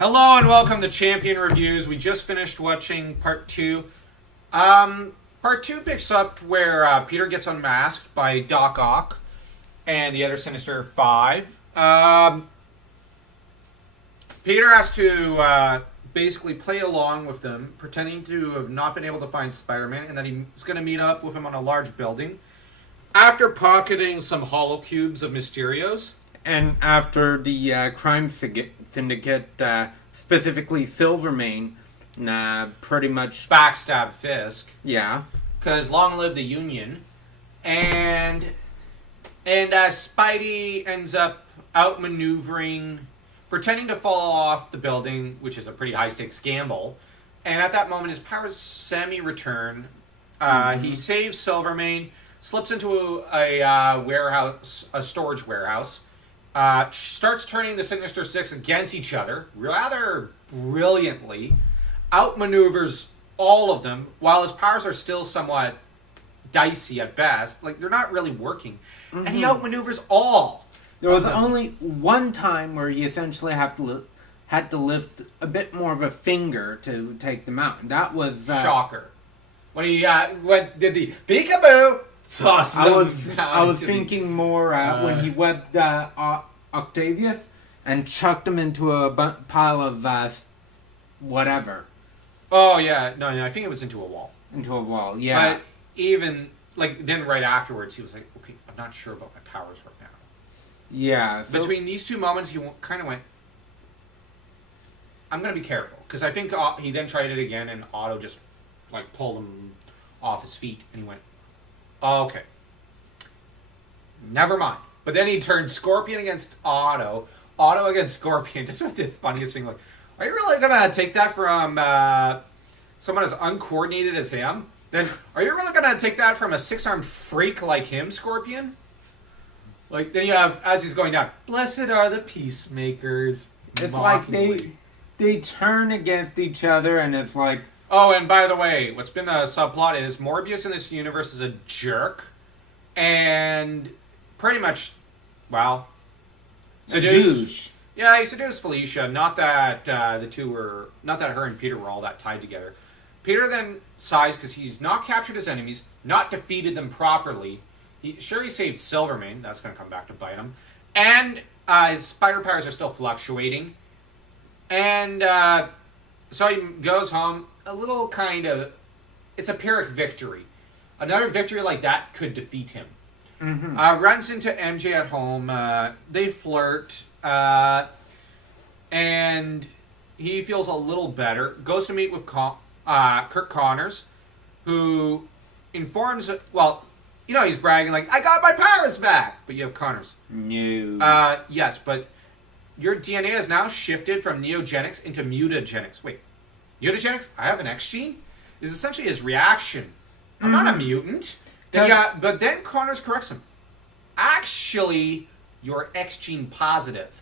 Hello and welcome to Champion Reviews. We just finished watching part 2. Part 2 picks up where Peter gets unmasked by Doc Ock and the other Sinister 5. Peter has to basically play along with them, pretending to have not been able to find Spider-Man, and then he's going to meet up with him on a large building. After pocketing some hollow cubes of Mysterios. And after the crime syndicate, specifically Silvermane, pretty much backstab Fisk. Yeah. Because long live the Union. And Spidey ends up outmaneuvering, pretending to fall off the building, which is a pretty high-stakes gamble. And at that moment, his powers semi-return. He saves Silvermane, slips into a warehouse, a storage warehouse, starts turning the Sinister Six against each other rather brilliantly, outmaneuvers all of them, while his powers are still somewhat dicey at best. Like, they're not really working. And he outmaneuvers all. There was only one time where he essentially had to lift a bit more of a finger to take them out, and that was... Shocker. When he did the peekaboo! I was thinking more when he webbed Octavius and chucked him into a pile of whatever. Oh, yeah. No, I think it was into a wall. Into a wall, yeah. But even, then right afterwards, he was like, okay, I'm not sure about my powers right now. Yeah. So between these two moments, he kind of went, I'm going to be careful. Because I think he then tried it again, and Otto just, pulled him off his feet. And he went, oh, okay. Never mind. But then he turned Scorpion against Otto. Otto against Scorpion. Just with the funniest thing, are you really going to take that from someone as uncoordinated as him? Then, are you really going to take that from a six-armed freak like him, Scorpion? Then you have, as he's going down, blessed are the peacemakers. It's like they turn against each other, and it's like... Oh, and by the way, what's been a subplot is Morbius in this universe is a jerk. And pretty much, seduced. Yeah, he seduced Felicia. Not that not that her and Peter were all that tied together. Peter then sighs because he's not captured his enemies, not defeated them properly. He saved Silvermane. That's going to come back to bite him. And his spider powers are still fluctuating. And so he goes home. A little it's a Pyrrhic victory. Another victory like that could defeat him. Runs into MJ at home. They flirt. And he feels a little better. Goes to meet with Kirk Connors, who informs... he's bragging I got my powers back! But you have Connors. No. Yes, but your DNA has now shifted from neogenics into mutagenics. Wait. Mutagenics? I have an X gene? Is essentially his reaction. I'm not a mutant. But then Connors corrects him. Actually, you're X gene positive.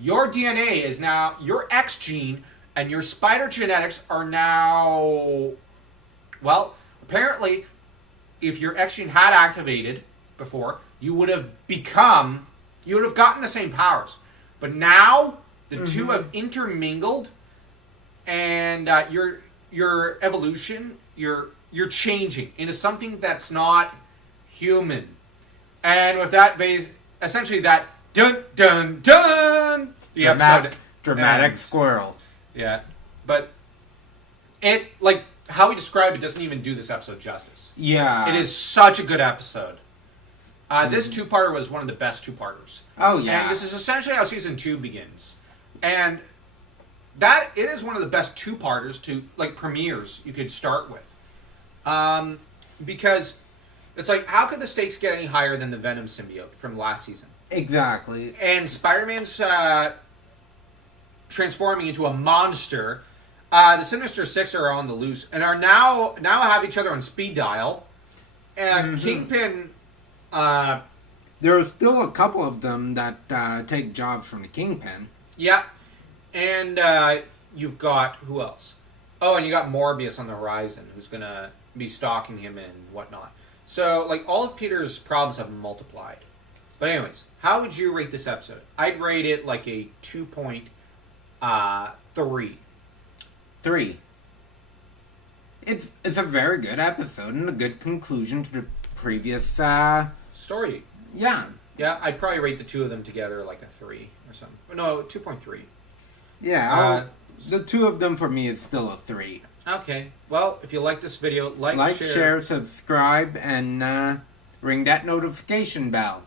Your DNA is now your X gene, and your spider genetics are now... apparently, if your X gene had activated before, you would have gotten the same powers. But now, the two have intermingled, and your evolution, you're changing into something that's not human. And with that essentially that dun dun dun, the episode dramatic squirrel. Yeah, but it how we describe it doesn't even do this episode justice. Yeah, it is such a good episode. This two-parter was one of the best two-parters. Oh yeah, and this is essentially how season 2 begins, and that it is one of the best two-parters to premieres you could start with, because it's how could the stakes get any higher than the Venom symbiote from last season? Exactly. And Spider-Man's transforming into a monster. The Sinister Six are on the loose and are now have each other on speed dial. And Kingpin... there are still a couple of them that take jobs from the Kingpin. Yeah. And you've got... Who else? Oh, and you got Morbius on the horizon, who's going to be stalking him and whatnot. So, all of Peter's problems have multiplied. But anyways, how would you rate this episode? I'd rate it a 2.5 3. 3. It's a very good episode and a good conclusion to the previous story. Yeah. Yeah, I'd probably rate the two of them together like a 3 or something. No, 2.3. Yeah, the two of them for me is still a 3. Okay. Well, if you like this video, like, share, subscribe, and ring that notification bell.